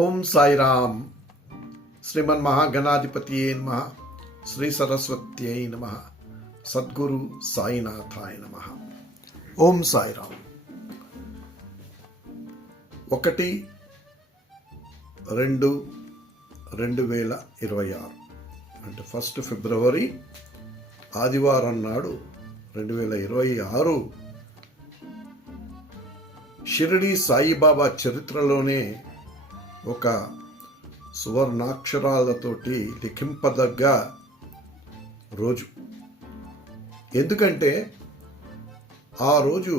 ఓం సాయిరామ్. శ్రీమన్ మహాగణాధిపతియే నమః. శ్రీ సరస్వత్యై నమః. సద్గురు సాయినాథాయ నమః. ఓం సాయిరామ్. 1-2-2026 అంటే 1 ఫిబ్రవరి ఆదివారం నాడు 2026 షిరిడి సాయిబాబా చరిత్రలోనే ఒక సువర్ణాక్షరాలతోటి లిఖింపదగ్గ రోజు. ఎందుకంటే ఆ రోజు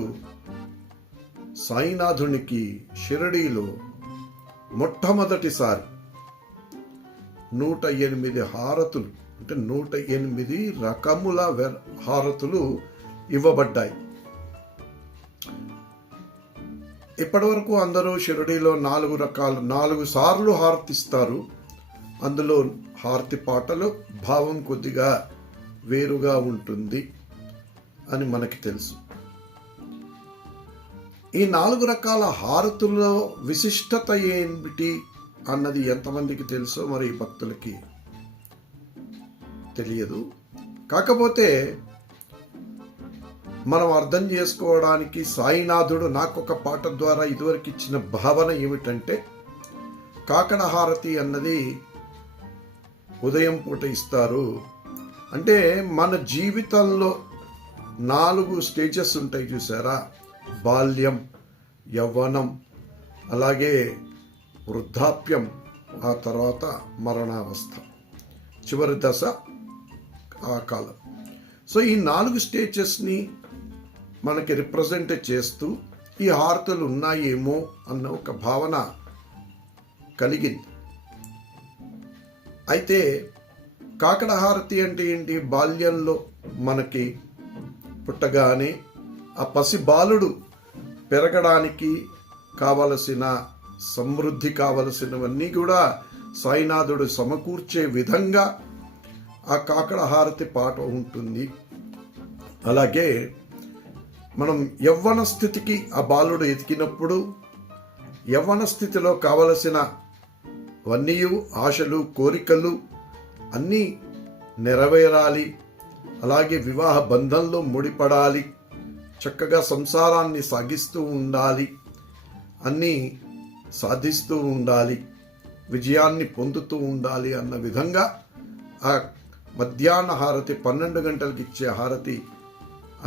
సాయినాథునికి షిరిడీలో మొట్టమొదటిసారి 108 హారతులు అంటే 108 రకముల హారతులు ఇవ్వబడ్డాయి. ఇప్పటి వరకు అందరూ షిరిడీలో 4 సార్లు హారతిస్తారు. అందులో హారతి పాటలు భావం కొద్దిగా వేరుగా ఉంటుంది అని మనకి తెలుసు. ఈ 4 రకాల హారతుల్లో విశిష్టత ఏమిటి అన్నది ఎంతమందికి తెలుసో మరి భక్తులకి తెలియదు. కాకపోతే మనం అర్థం చేసుకోవడానికి సాయినాథుడు నాకొక పాట ద్వారా ఇదివరకు ఇచ్చిన భావన ఏమిటంటే, కాకడ హారతి అన్నది ఉదయం పూట ఇస్తారు. అంటే మన జీవితంలో 4 స్టేజెస్ ఉంటాయి చూసారా? బాల్యం, యవ్వనం, అలాగే వృద్ధాప్యం, ఆ తర్వాత మరణావస్థ, చివరి దశ ఆ కాలం. సో ఈ 4 స్టేజెస్ని మనకి రిప్రజెంట్ చేస్తూ ఈ హారతులు ఉన్నాయేమో అన్న ఒక భావన కలిగింది. అయితే కాకడ హారతి అంటే ఏంటి? బాల్యంలో మనకి పుట్టగానే ఆ పసి బాలుడు పెరగడానికి కావలసిన సమృద్ధి కావలసినవన్నీ కూడా సాయినాథుడు సమకూర్చే విధంగా ఆ కాకడ హారతి పాట ఉంటుంది. అలాగే మనం యవ్వన స్థితికి ఆ బాలుడు ఎదిగినప్పుడు యవ్వన స్థితిలో కావలసినవన్నీ ఆశలు, కోరికలు అన్నీ నెరవేరాలి. అలాగే వివాహ బంధంలో ముడిపడాలి, చక్కగా సంసారాన్ని సాగిస్తూ ఉండాలి, అన్నీ సాధిస్తూ ఉండాలి, విజయాన్ని పొందుతూ ఉండాలి అన్న విధంగా ఆ మధ్యాహ్న హారతి 12 గంటలకు ఇచ్చే హారతి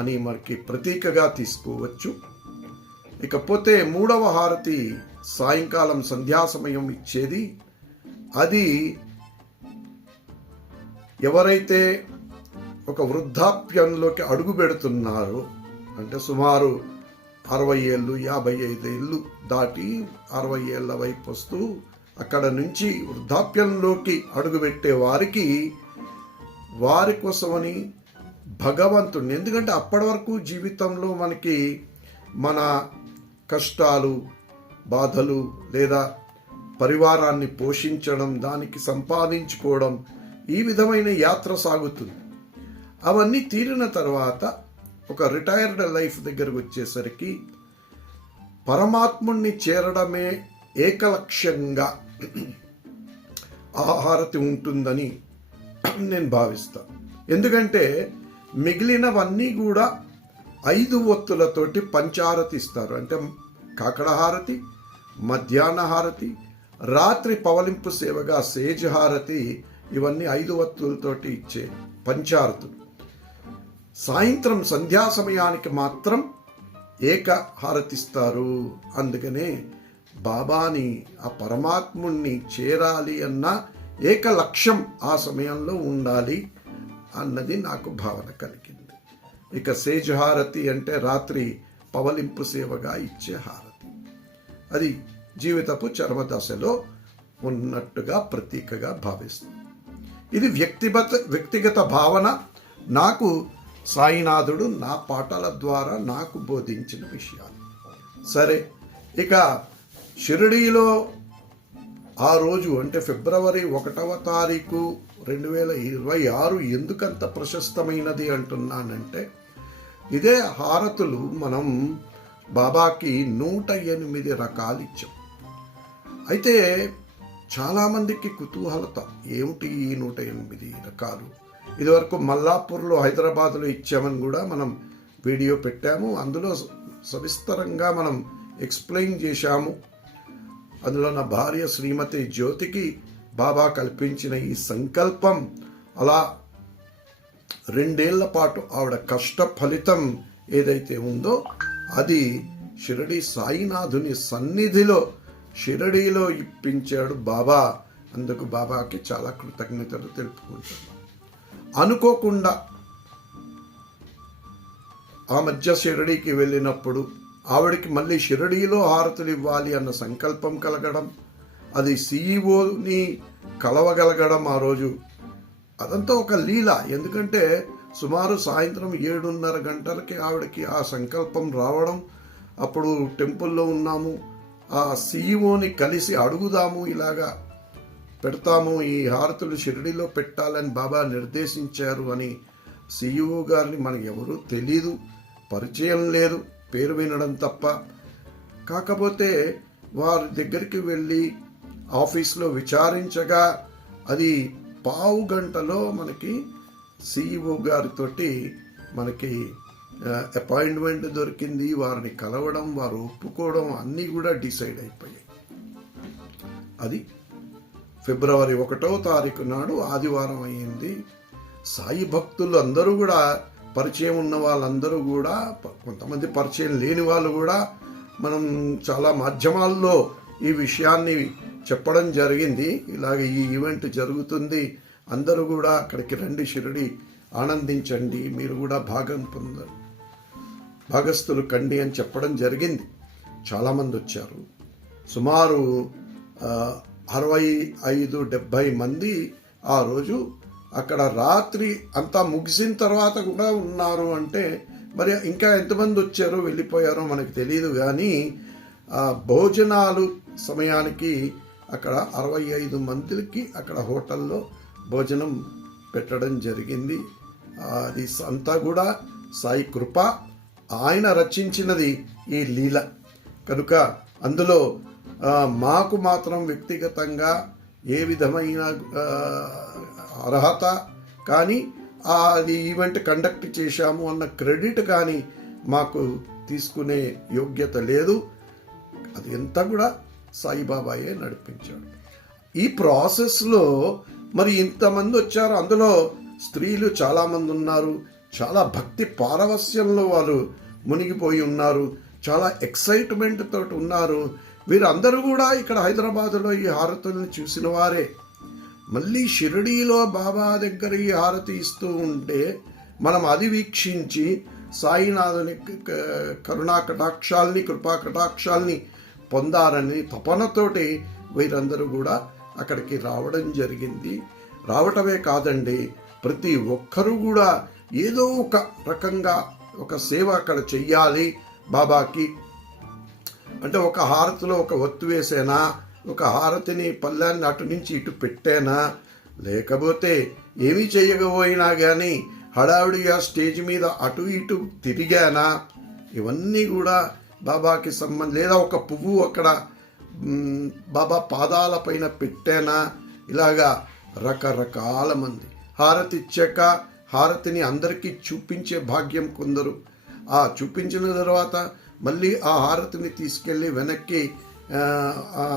అని మనకి ప్రతీకగా తీసుకోవచ్చు. ఇకపోతే 3వ హారతి సాయంకాలం సంధ్యా సమయం ఇచ్చేది. అది ఎవరైతే ఒక వృద్ధాప్యంలోకి అడుగు పెడుతున్నారో, అంటే సుమారు 60 ఏళ్ళు, 55 ఏళ్ళు దాటి 60 ఏళ్ళ వైపు వస్తూ అక్కడ నుంచి వృద్ధాప్యంలోకి అడుగుపెట్టే వారి కోసమని భగవంతుడిని, ఎందుకంటే అప్పటి వరకు జీవితంలో మనకి మన కష్టాలు, బాధలు లేదా పరివారాన్ని పోషించడం, దానికి సంపాదించుకోవడం, ఈ విధమైన యాత్ర సాగుతుంది. అవన్నీ తీరిన తర్వాత ఒక రిటైర్డ్ లైఫ్ దగ్గరకు వచ్చేసరికి పరమాత్ముణ్ణి చేరడమే ఏకలక్ష్యంగా ఆ హారతి ఉంటుందని నేను భావిస్తాను. ఎందుకంటే మిగిలినవన్నీ కూడా 5 ఒత్తులతోటి పంచారతి ఇస్తారు. అంటే కాకడ హారతి, మధ్యాహ్న హారతి, రాత్రి పవలింపు సేవగా సేజ్ హారతి, ఇవన్నీ 5 ఒత్తులతోటి ఇచ్చే పంచారతులు. సాయంత్రం సంధ్యా సమయానికి మాత్రం ఏక హారతిస్తారు. అందుకనే బాబాని, ఆ పరమాత్ముణ్ణి చేరాలి అన్న ఏక లక్ష్యం ఆ సమయంలో ఉండాలి అన్నది నాకు భావన కలిగింది. ఇక సేజ్ హారతి అంటే రాత్రి పవలింపు సేవగా ఇచ్చే హారతి. అది జీవితపు చర్మదశలో ఉన్నట్టుగా ప్రతీకగా భావిస్తుంది. ఇది వ్యక్తిగత భావన. నాకు సాయినాథుడు నా పాటల ద్వారా నాకు బోధించిన విషయాలు. సరే, ఇక షిరిడీలో ఆ రోజు అంటే ఫిబ్రవరి 1వ తారీఖు 2026 ఎందుకంత ప్రశస్తమైనది అంటున్నానంటే, ఇదే హారతులు మనం బాబాకి 108 రకాలు ఇచ్చాం. అయితే చాలామందికి కుతూహలత ఏమిటి ఈ 108 రకాలు. ఇదివరకు మల్లాపూర్లో హైదరాబాద్లో ఇచ్చామని కూడా మనం వీడియో పెట్టాము. అందులో సవిస్తరంగా మనం ఎక్స్ప్లెయిన్ చేశాము. అందులో నా భార్య శ్రీమతి జ్యోతికి బాబా కల్పించిన ఈ సంకల్పం అలా 2 ఏళ్ల పాటు ఆవిడ కష్ట ఫలితం ఏదైతే ఉందో అది షిరిడి సాయినాథుని సన్నిధిలో షిరిడీలో ఇప్పించాడు బాబా. అందుకు బాబాకి చాలా కృతజ్ఞతలు తెలుపుకుంటున్నాం. అనుకోకుండా ఆ మధ్య షిరిడీకి వెళ్ళినప్పుడు ఆవిడకి మళ్ళీ షిరిడీలో హారతులు ఇవ్వాలి అన్న సంకల్పం కలగడం, అది సీఈఓని కలవగలగడం ఆ రోజు అదంతా ఒక లీల. ఎందుకంటే సుమారు సాయంత్రం 7:30 గంటలకి ఆవిడకి ఆ సంకల్పం రావడం. అప్పుడు టెంపుల్లో ఉన్నాము. ఆ సీఈఓని కలిసి అడుగుదాము, ఇలాగా పెడతాము, ఈ హారతులు షిరిడీలో పెట్టాలని బాబా నిర్దేశించారు అని. సీఈఓ గారిని మనకు ఎవరూ తెలీదు, పరిచయం లేదు, పేరు వినడం తప్ప. కాకపోతే వారి దగ్గరికి వెళ్ళి ఆఫీస్లో విచారించగా అది పావు గంటలో మనకి సీఈఓ గారితోటి మనకి అపాయింట్మెంట్ దొరికింది. వారిని కలవడం, వారు ఒప్పుకోవడం అన్నీ కూడా డిసైడ్ అయిపోయాయి. అది ఫిబ్రవరి 1వ తారీఖు నాడు ఆదివారం అయ్యింది. సాయి భక్తులు అందరూ కూడా, పరిచయం ఉన్న వాళ్ళందరూ కూడా, కొంతమంది పరిచయం లేని వాళ్ళు కూడా, మనం చాలా మాధ్యమాల్లో ఈ విషయాన్ని చెప్పడం జరిగింది. ఇలాగ ఈ ఈవెంట్ జరుగుతుంది, అందరూ కూడా అక్కడికి రండి, షిరిడి ఆనందించండి, మీరు కూడా భాగస్థులు కండి అని చెప్పడం జరిగింది. చాలామంది వచ్చారు. సుమారు 65-70 మంది ఆ రోజు అక్కడ రాత్రి అంతా ముగిసిన తర్వాత కూడా ఉన్నారు. అంటే మరి ఇంకా ఎంతమంది వచ్చారో వెళ్ళిపోయారో మనకు తెలియదు. కానీ భోజనాలు సమయానికి అక్కడ 65 మందికి అక్కడ హోటల్లో భోజనం పెట్టడం జరిగింది. అది అంతా కూడా సాయి కృప, ఆయన రచించినది ఈ లీల కనుక అందులో మాకు మాత్రం వ్యక్తిగతంగా ఏ విధమైన అర్హత కానీ అది ఈవెంట్ కండక్ట్ చేశాము అన్న క్రెడిట్ కానీ మాకు తీసుకునే యోగ్యత లేదు. అది ఎంత కూడా సాయిబాబాయే నడిపించాడు. ఈ ప్రాసెస్లో మరి ఇంతమంది వచ్చారు. అందులో స్త్రీలు చాలామంది ఉన్నారు. చాలా భక్తి పారవస్యంలో వాళ్ళు మునిగిపోయి ఉన్నారు. చాలా ఎక్సైట్మెంట్ తోటి ఉన్నారు. వీరందరూ కూడా ఇక్కడ హైదరాబాదులో ఈ హారతులను చూసిన వారే. మళ్ళీ షిరిడీలో బాబా దగ్గర ఈ హారతి ఇస్తూ ఉంటే మనం అది వీక్షించి సాయినాథుని కరుణా కటాక్షాల్ని, కృపా కటాక్షాల్ని పొందారని తపనతోటి వీరందరూ కూడా అక్కడికి రావడం జరిగింది. రావటమే కాదండి, ప్రతి ఒక్కరూ కూడా ఏదో ఒక రకంగా ఒక సేవ అక్కడ చెయ్యాలి బాబాకి. అంటే ఒక హారతిలో ఒక ఒత్తు వేసేనా, ఒక హారతిని పళ్ళాన్ని అటు నుంచి ఇటు పెట్టేనా, లేకపోతే ఏమీ చేయకపోయినా కానీ హడావిడిగా స్టేజ్ మీద అటు ఇటు తిరిగానా, ఇవన్నీ కూడా బాబాకి సంబంధం. లేదా ఒక పువ్వు అక్కడ బాబా పాదాల పైన పెట్టానా, ఇలాగా రకరకాల మంది. హారతి ఇచ్చాక హారతిని అందరికీ చూపించే భాగ్యం కొందరు. ఆ చూపించిన తర్వాత మళ్ళీ ఆ హారతిని తీసుకెళ్ళి వెనక్కి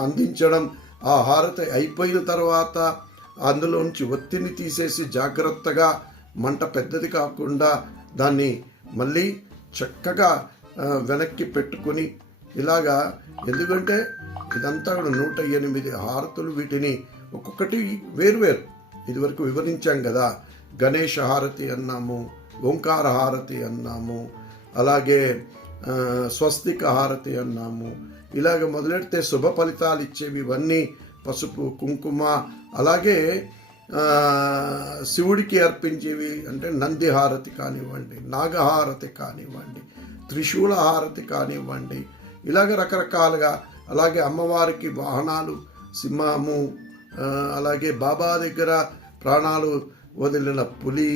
అందించడం. ఆ హారతి అయిపోయిన తర్వాత అందులోంచి ఒత్తిని తీసేసి జాగ్రత్తగా, మంట పెద్దది కాకుండా దాన్ని మళ్ళీ చక్కగా వెనక్కి పెట్టుకొని ఇలాగా. ఎందుకంటే ఇదంతా కూడా 108 హారతులు. వీటిని ఒక్కొక్కటి వేరువేరు ఇదివరకు వివరించాం కదా. గణేష హారతి అన్నాము, ఓంకార హారతి అన్నాము, అలాగే స్వస్తిక హారతి అన్నాము. ఇలాగ మొదలెడితే శుభ ఫలితాలు ఇచ్చేవి ఇవన్నీ. పసుపు, కుంకుమ, అలాగే శివుడికి అర్పించేవి అంటే నంది హారతి కానివ్వండి, నాగహారతి కానివ్వండి, త్రిశూల హారతి కానివ్వండి, ఇలాగ రకరకాలుగా. అలాగే అమ్మవారికి వాహనాలు, సింహము, అలాగే బాబా దగ్గర ప్రాణాలు వదిలిన పులి,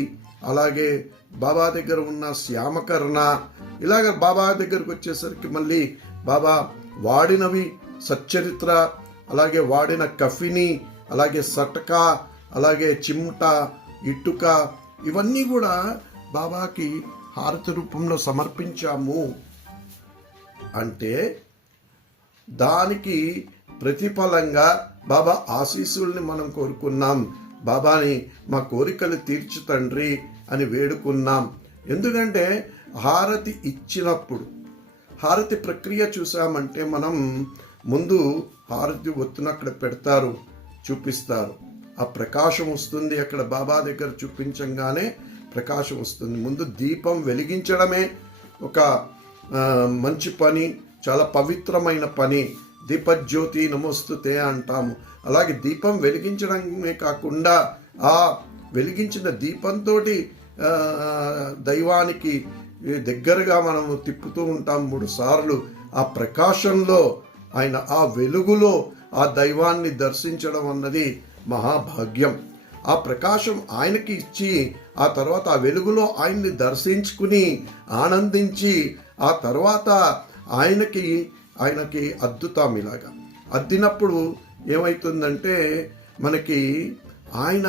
అలాగే బాబా దగ్గర ఉన్న శ్యామకర్ణ, ఇలాగ బాబా దగ్గరకు వచ్చేసరికి మళ్ళీ బాబా వాడినవి సచ్చరిత్ర, అలాగే వాడిన కఫిని, అలాగే సటక, అలాగే చిమ్ట, ఇటుక, ఇవన్నీ కూడా బాబాకి హారతి రూపంలో సమర్పించాము అంటే దానికి ప్రతిఫలంగా బాబా ఆశీస్సుల్ని మనం కోరుకున్నాం. బాబాని మా కోరికలు తీర్చు తండ్రి అని వేడుకున్నాం. ఎందుకంటే హారతి ఇచ్చినప్పుడు హారతి ప్రక్రియ చూసామంటే మనం ముందు హారతి ఒత్తున అక్కడ పెడతారు, చూపిస్తారు. ఆ ప్రకాశం వస్తుంది, అక్కడ బాబా దగ్గర చూపించంగానే ప్రకాశం వస్తుంది. ముందు దీపం వెలిగించడమే ఒక మంచి పని, చాలా పవిత్రమైన పని. దీపజ్యోతి నమోస్తుతే అంటాము. అలాగే దీపం వెలిగించడమే కాకుండా ఆ వెలిగించిన దీపంతో దైవానికి దగ్గరగా మనము తిప్పుతూ ఉంటాం 3 సార్లు. ఆ ప్రకాశంలో ఆయన, ఆ వెలుగులో ఆ దైవాన్ని దర్శించడం అన్నది మహాభాగ్యం. ఆ ప్రకాశం ఆయనకి ఇచ్చి ఆ తర్వాత ఆ వెలుగులో ఆయన్ని దర్శించుకుని ఆనందించి ఆ తర్వాత ఆయనకి అద్దుతాం. ఇలాగా అద్దినప్పుడు ఏమవుతుందంటే మనకి ఆయన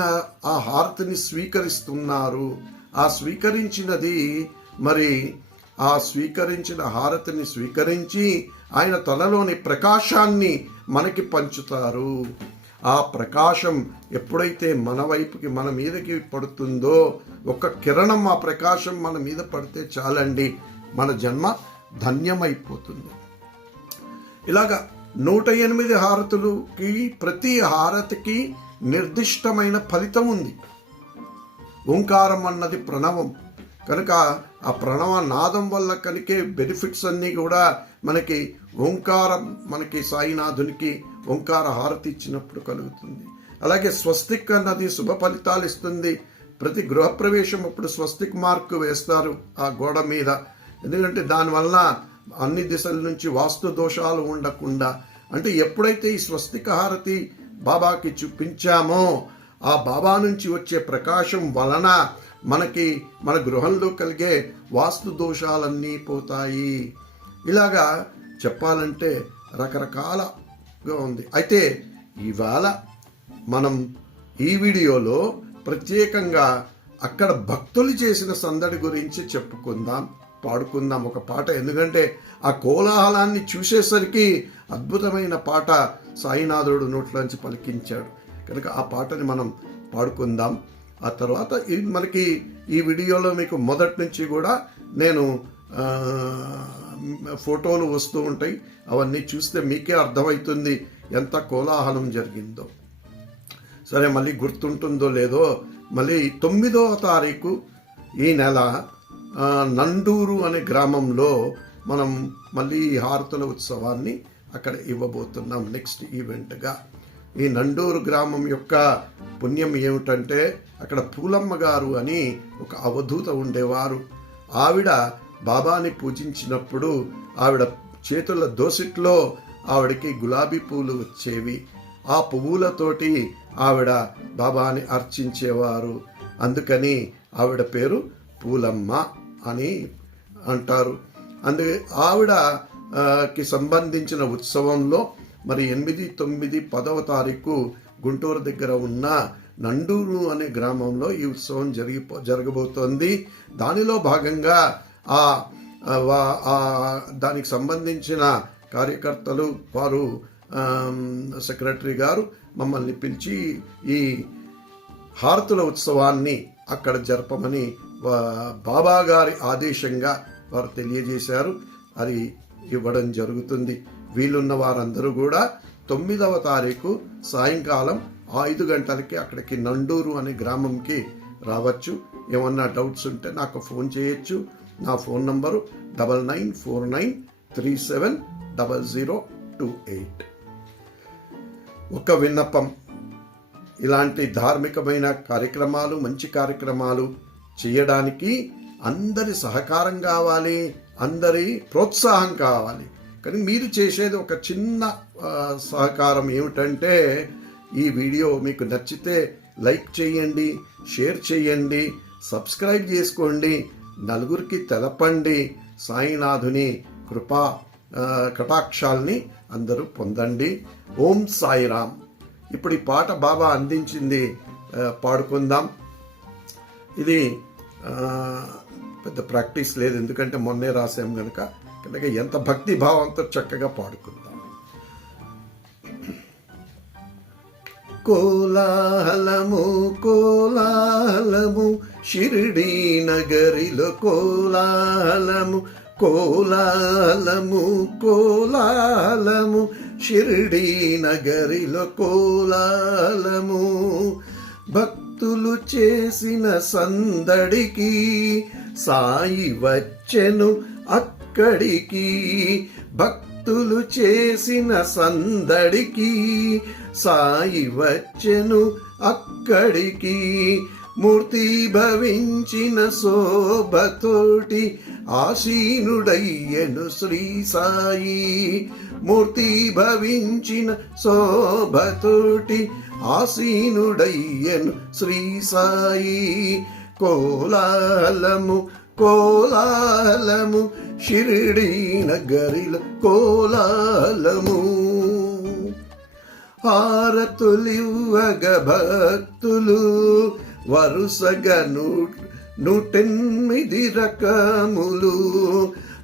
ఆ హారతిని స్వీకరిస్తున్నారు. ఆ స్వీకరించినది మరి ఆ స్వీకరించిన హారతిని స్వీకరించి ఆయన తనలోని ప్రకాశాన్ని మనకి పంచుతారు. ఆ ప్రకాశం ఎప్పుడైతే మన వైపుకి, మన మీదకి పడుతుందో, ఒక కిరణం ఆ ప్రకాశం మన మీద పడితే చాలండి, మన జన్మ ధన్యమైపోతుంది. ఇలాగా 108 హారతులకి ప్రతి హారతికి నిర్దిష్టమైన ఫలితం ఉంది. ఓంకారం అన్నది ప్రణవం కనుక ఆ ప్రణవ నాదం వల్ల కలిగే బెనిఫిట్స్ అన్నీ కూడా మనకి ఓంకారం, మనకి సాయినాథునికి ఓంకార హారతి ఇచ్చినప్పుడు కలుగుతుంది. అలాగే స్వస్తిక్ అన్నది శుభ ఫలితాలు ఇస్తుంది. ప్రతి గృహప్రవేశం అప్పుడు స్వస్తిక్ మార్కు వేస్తారు ఆ గోడ మీద. ఎందుకంటే దానివల్ల అన్ని దిశల నుంచి వాస్తు దోషాలు ఉండకుండా, అంటే ఎప్పుడైతే ఈ స్వస్తిక హారతి బాబాకి చూపించామో ఆ బాబా నుంచి వచ్చే ప్రకాశం వలన మనకి మన గృహంలో కలిగే వాస్తు దోషాలన్నీ పోతాయి. ఇలాగా చెప్పాలంటే రకరకాలగా ఉంది. అయితే ఇవాళ మనం ఈ వీడియోలో ప్రత్యేకంగా అక్కడ భక్తులు చేసిన సందడి గురించి చెప్పుకుందాం, పాడుకుందాం ఒక పాట. ఎందుకంటే ఆ కోలాహలాన్ని చూసేసరికి అద్భుతమైన పాట సాయినాథుడు నోట్లోంచి పలికించాడు కనుక ఆ పాటని మనం పాడుకుందాం. ఆ తర్వాత మనకి ఈ వీడియోలో మీకు మొదటి నుంచి కూడా నేను ఫోటోలు వస్తూ ఉంటాయి. అవన్నీ చూస్తే మీకే అర్థమవుతుంది ఎంత కోలాహలం జరిగిందో. సరే, మళ్ళీ గుర్తుంటుందో లేదో, మళ్ళీ 9వ తారీఖు ఈ నెల నండూరు అనే గ్రామంలో మనం మళ్ళీ ఈ హారతుల ఉత్సవాన్ని అక్కడ ఇవ్వబోతున్నాం నెక్స్ట్ ఈవెంట్గా. ఈ నండూరు గ్రామం యొక్క పుణ్యం ఏమిటంటే అక్కడ పూలమ్మ గారు అని ఒక అవధూత ఉండేవారు. ఆవిడ బాబాని పూజించినప్పుడు ఆవిడ చేతుల దోసిట్లో ఆవిడకి గులాబీ పూలు వచ్చేవి. ఆ పువ్వులతోటి ఆవిడ బాబాని అర్చించేవారు. అందుకని ఆవిడ పేరు పూలమ్మ అని అంటారు. అందుకే ఆవిడకి సంబంధించిన ఉత్సవంలో మరి 8, 9, 10వ తారీఖు గుంటూరు దగ్గర ఉన్న నండూరు అనే గ్రామంలో ఈ ఉత్సవం జరగబోతోంది. దానిలో భాగంగా దానికి సంబంధించిన కార్యకర్తలు వారు సెక్రటరీ గారు మమ్మల్ని పిలిచి ఈ హారతుల ఉత్సవాన్ని అక్కడ జరపమని బాబా గారి ఆదేశంగా వారు తెలియజేశారు. అది ఇవ్వడం జరుగుతుంది. వీలున్న వారందరూ కూడా 9వ తారీఖు సాయంకాలం 5 గంటలకి అక్కడికి నండూరు అనే గ్రామంకి రావచ్చు. ఏమన్నా డౌట్స్ ఉంటే నాకు ఫోన్ చేయొచ్చు. నా ఫోన్ నంబరు 9949370028. ఒక విన్నపం, ఇలాంటి ధార్మికమైన కార్యక్రమాలు, మంచి కార్యక్రమాలు చేయడానికి అందరి సహకారం కావాలి, అందరి ప్రోత్సాహం కావాలి. కానీ మీరు చేసేది ఒక చిన్న సహకారం ఏమిటంటే ఈ వీడియో మీకు నచ్చితే లైక్ చేయండి, షేర్ చేయండి, సబ్స్క్రైబ్ చేసుకోండి, నలుగురికి తెలపండి. సాయినాథుని కృపా కటాక్షాల్ని అందరూ పొందండి. ఓం సాయిరామ్. ఇప్పుడు ఈ పాట బాబా అందించింది పాడుకుందాం. ఇది పెద్ద ప్రాక్టీస్ లేదు, ఎందుకంటే మొన్నే రాసాం కనుక ఎంత భక్తి భావంతో చక్కగా పాడుకుందాం. కోలాహలము కోలాహలము షిరిడీ నగరిలో కోలాహలము, కోలాహలము కోలాహలము షిరిడీ నగరిలో కోలాహలము. భక్తులు చేసిన సందడికి సాయి వచ్చెను అక్కడికి. భక్తులు చేసిన సందడికి సాయి వచ్చెను అక్కడికి. మూర్తి భవించిన శోభతోటి ఆసీనుడయ్యను శ్రీ సాయి. మూర్తి భవించిన శోభతోటి ఆసీనుడయ్యను శ్రీ సాయి. కోలాహలము కోలాహలము షిరిడీ నగరిలో కోలాహలము. హారతులివ్వగ భక్తులు వరుసగా 108 రకములు.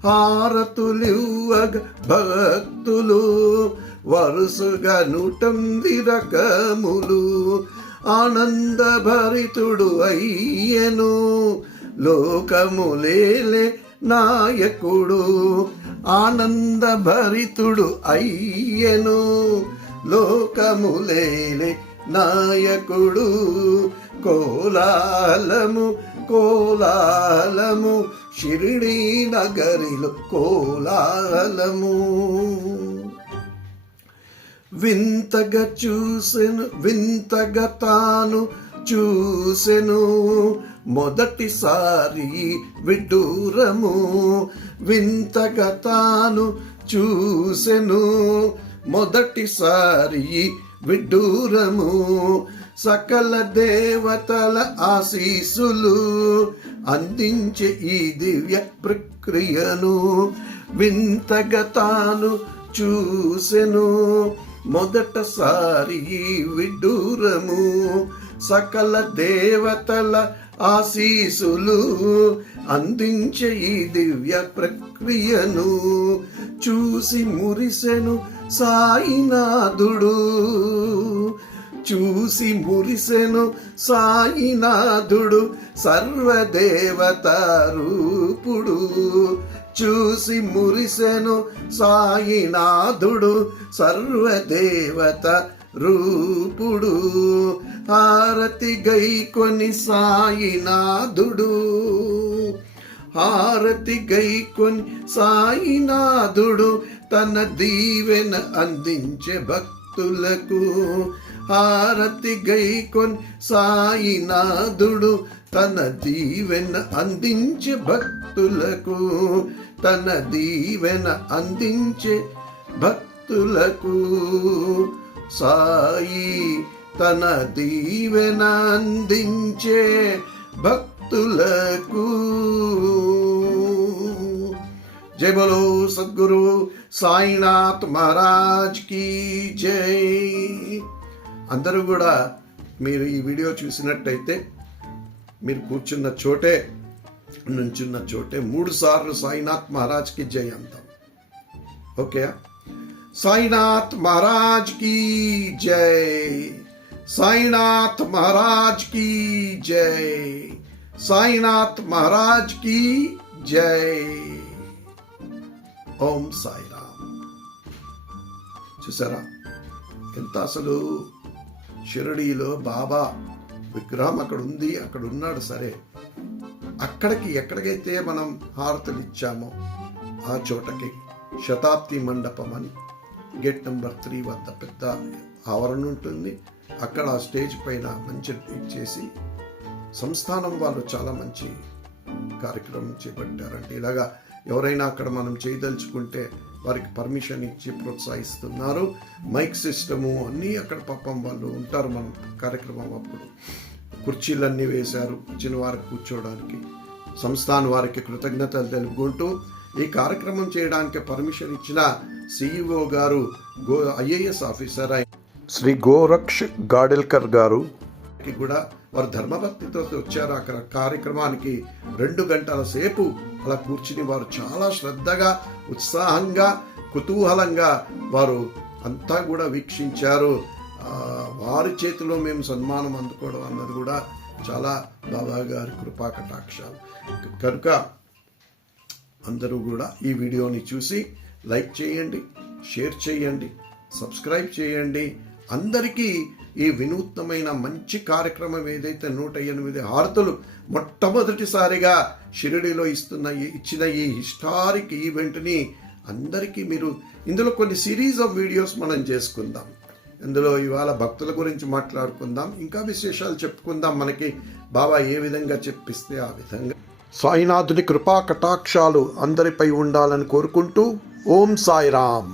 హారతులివ్వగ భక్తులు వరుసగా 108 రకములు. ఆనందభరితుడు అయ్యను లోకములేలే నాయకుడు. ఆనందభరితుడు అయ్యను లోకములేలే నాయకుడు. కోలాహలము కోలాహలము షిరిడీ నగరిలో కోలాహలము. వింతగా చూసెను వింతగా తాను చూసెను మొదటిసారి విడ్డూరము. వింతగా తాను చూసెను మొదటిసారి విడ్డూరము. సకల దేవతల ఆశీస్సులు అందించే ఈ దివ్య ప్రక్రియను. వింతగా తాను చూసెను మొదటిసారి విడ్డూరము. సకల దేవతల ఆశీసులు అందించే ఈ దివ్య ప్రక్రియను చూసి మురిసెను సాయినాథుడు. చూసి మురిసెను సాయినాథుడు సర్వదేవత రూపుడు. చూసి మురిసెను సాయినాథుడు సర్వదేవత రూపుడు. హారతి గైకొని సాయినాథుడు. హారతి గైకొని సాయినాథుడు తన దీవెన అందించే భక్తులకు. హారతి గైకొని సాయినాథుడు తన దీవెన అందించే భక్తులకు. తన దీవెన అందించే భక్తులకు. సాయి తన దీవెన అందించే భక్తులకు. జై బలో సద్గురు సాయినాథ్ మహారాజ్ కీ జై. అందరూ కూడా మీరు ఈ వీడియో చూసినట్టయితే మీరు కూర్చున్న చోటే నుంచున్న చోటే 3 సార్లు సాయినాథ్ మహారాజ్ కి జై అందాం. ఓకే, సాయినాథ్ మహారాజ్ కి జై. సాయినాథ్ మహారాజ్ కి జై. సాయినాథ్ మహారాజ్ కి జై. ఓం సాయిరామ్. చూసారా ఎంత అసలు షిరిడీలో బాబా విగ్రహం అక్కడ ఉంది, అక్కడ ఉన్నాడు. సరే, అక్కడికి ఎక్కడికైతే మనం హారతులు ఇచ్చామో ఆ చోటకి శతాబ్ది మండపం అని గేట్ నెంబర్ 3 వద్ద పెద్ద ఆవరణ ఉంటుంది. అక్కడ ఆ స్టేజ్ పైన మంచి ఇచ్చేసి సంస్థానం వాళ్ళు చాలా మంచి కార్యక్రమం చేపట్టారంటే ఇలాగా ఎవరైనా అక్కడ మనం చేయదలుచుకుంటే వారికి పర్మిషన్ ఇచ్చి ప్రోత్సహిస్తున్నారు. మైక్ సిస్టము అన్నీ అక్కడ పాపం వాళ్ళు ఉంటారు. మన కార్యక్రమం అప్పుడు కుర్చీలన్నీ వేశారు వచ్చిన వారికి కూర్చోవడానికి. సంస్థాన్ వారికి కృతజ్ఞతలు తెలుపుకుంటూ ఈ కార్యక్రమం చేయడానికి పర్మిషన్ ఇచ్చిన సిఇఓ గారు ఐఏఎస్ ఆఫీసర్ శ్రీ గోరక్ష్ గాడెల్కర్ గారు కూడా వారు ధర్మభక్తితో వచ్చారు. అక్కడ కార్యక్రమానికి 2 గంటల సేపు అలా కూర్చుని వారు చాలా శ్రద్ధగా, ఉత్సాహంగా, కుతూహలంగా వారు అంతా కూడా వీక్షించారు. వారి చేతిలో మేము సన్మానం అందుకోవడం అన్నది కూడా చాలా బాబా గారి కృపా కటాక్షాలు. కనుక అందరూ కూడా ఈ వీడియోని చూసి లైక్ చేయండి, షేర్ చేయండి, సబ్స్క్రైబ్ చేయండి. అందరికీ ఈ వినూత్నమైన మంచి కార్యక్రమం ఏదైతే 108 హారతులు మొట్టమొదటిసారిగా షిరిడీలో ఇచ్చిన ఈ హిస్టారిక్ ఈవెంట్ని అందరికీ మీరు ఇందులో కొన్ని సిరీస్ ఆఫ్ వీడియోస్ మనం చేసుకుందాం. ఇందులో ఇవాళ భక్తుల గురించి మాట్లాడుకుందాం, ఇంకా విశేషాలు చెప్పుకుందాం. మనకి బాబా ఏ విధంగా చెప్పిస్తే ఆ విధంగా. సాయినాథుని కృపా కటాక్షాలు అందరిపై ఉండాలని కోరుకుంటూ ఓం సాయిరామ్.